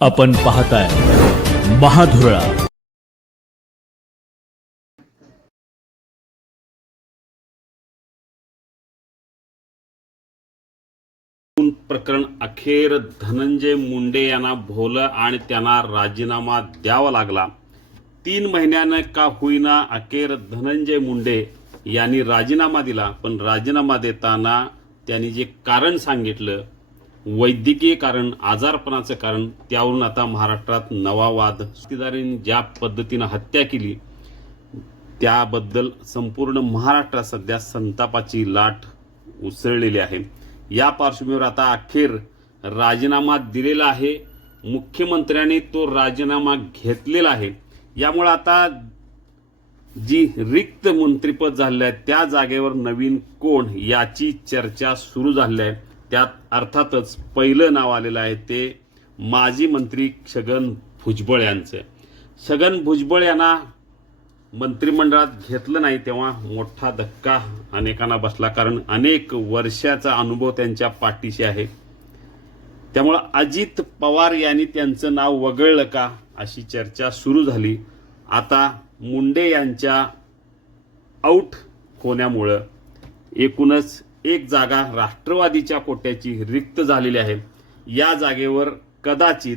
आपण पाहताय महाधुरळा. प्रकरण अखेर धनंजय मुंडे यांना भोवलं आणि त्यांना राजीनामा द्यावा लागला. तीन महिन्यानं का होईना अखेर धनंजय मुंडे यांनी राजीनामा दिला पण राजीनामा देताना त्यांनी जे कारण सांगितलं वैद्यकीय कारण आजारपणाचं कारण त्यावरून आता महाराष्ट्रात नवा वाद. सुतीदारीने ज्या पद्धतीनं हत्या केली त्याबद्दल संपूर्ण महाराष्ट्रात सध्या संतापाची लाट उसळलेली आहे. या पार्श्वभूमीवर आता अखेर राजीनामा दिलेला आहे. मुख्यमंत्र्यांनी तो राजीनामा घेतलेला आहे. यामुळे आता जी रिक्त मंत्रिपद झालेलं आहे त्या जागेवर नवीन कोण याची चर्चा सुरू झाली आहे. त्यात अर्थातच पहिलं नाव आलेलं आहे ते माजी मंत्री छगन भुजबळ यांचं. छगन भुजबळ यांना मंत्रिमंडळात घेतलं नाही तेव्हा मोठा धक्का अनेकांना बसला कारण अनेक वर्षाचा अनुभव त्यांच्या पाठीशी आहे. त्यामुळं अजित पवार यांनी त्यांचं नाव वगळलं का अशी चर्चा सुरू झाली. आता मुंडे यांच्या आऊट होण्यामुळं एकूणच एक जागा राष्ट्रवादीच्या कोट्याची रिक्त झालेली आहे. या जागेवर कदाचित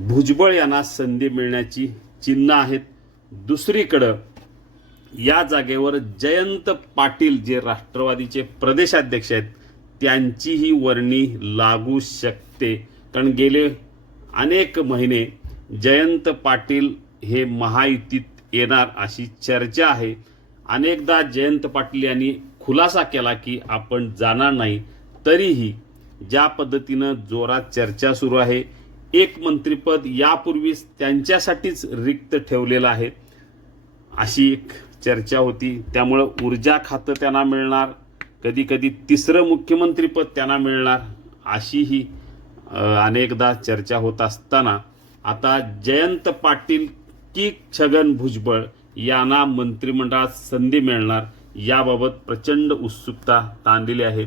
भुजबळ यांना संधी मिळण्याची चिन्ह आहेत. दुसरीकडं या जागेवर जयंत पाटील जे राष्ट्रवादीचे प्रदेशाध्यक्ष आहेत त्यांचीही वर्णी लागू शकते. कारण गेले अनेक महिने जयंत पाटील हे महायुतीत येणार अशी चर्चा आहे. अनेकदा जयंत पाटील यांनी खुलासा केला की आपण जाणार नाही तरीही ज्या पद्धतीनं जोरात चर्चा सुरू आहे एक मंत्रिपद यापूर्वीच त्यांच्यासाठीच रिक्त ठेवलेलं आहे. अशी एक चर्चा होती. त्यामुळं ऊर्जा खातं त्यांना मिळणार कधी कधी तिसरं मुख्यमंत्रीपद त्यांना मिळणार अशीही अनेकदा चर्चा होत असताना. आता जयंत पाटील की छगन भुजबळ यांना मंत्रिमंडळात संधी मिळणार याबाबत प्रचंड उत्सुकता ताणलेली आहे.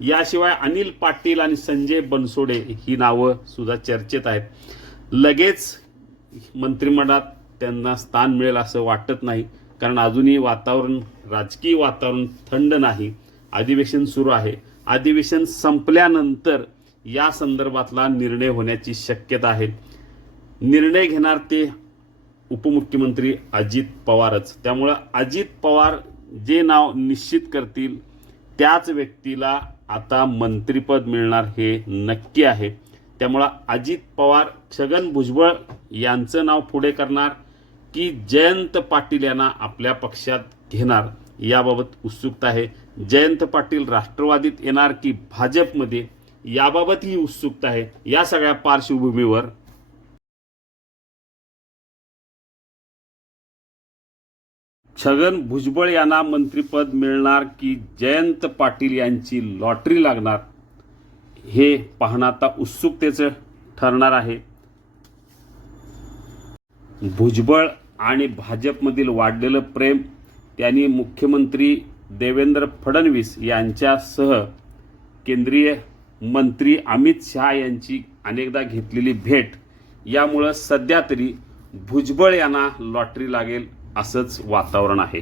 याशिवाय अनिल पाटील आणि संजय बनसोडे ही नावं सुद्धा चर्चेत आहेत. लगेच मंत्रिमंडळात त्यांना स्थान मिळेल असं वाटत नाही. कारण अजूनही वातावरण राजकीय वातावरण थंड नाही. अधिवेशन सुरू आहे. अधिवेशन संपल्यानंतर या संदर्भातला निर्णय होण्याची शक्यता आहे. निर्णय घेणार ते उपमुख्यमंत्री अजित पवारच. त्यामुळं अजित पवार जे नाव निश्चित करतील त्याच व्यक्तीला आता मंत्रिपद मिळणार हे नक्की आहे. त्यामुळं अजित पवार छगन भुजबळ यांचं नाव पुढे करणार की जयंत पाटील यांना आपल्या पक्षात घेणार याबाबत उत्सुकता आहे. जयंत पाटील राष्ट्रवादीत येणार की भाजपमध्ये याबाबत ही उत्सुकता आहे. या सगळ्या पार्श्वभूमीवर छगन भुजबळ यांना मंत्रिपद मिळणार की जयंत पाटील यांची लॉटरी लागणार हे पाहणं आता उत्सुकतेचं ठरणार आहे. भुजबळ आणि भाजपमधील वाढलेलं प्रेम त्यांनी मुख्यमंत्री देवेंद्र फडणवीस यांच्यासह केंद्रीय मंत्री अमित शहा यांची अनेकदा घेतलेली भेट यामुळं सध्या तरी भुजबळ यांना लॉटरी लागेल. असंच वातावरण आहे.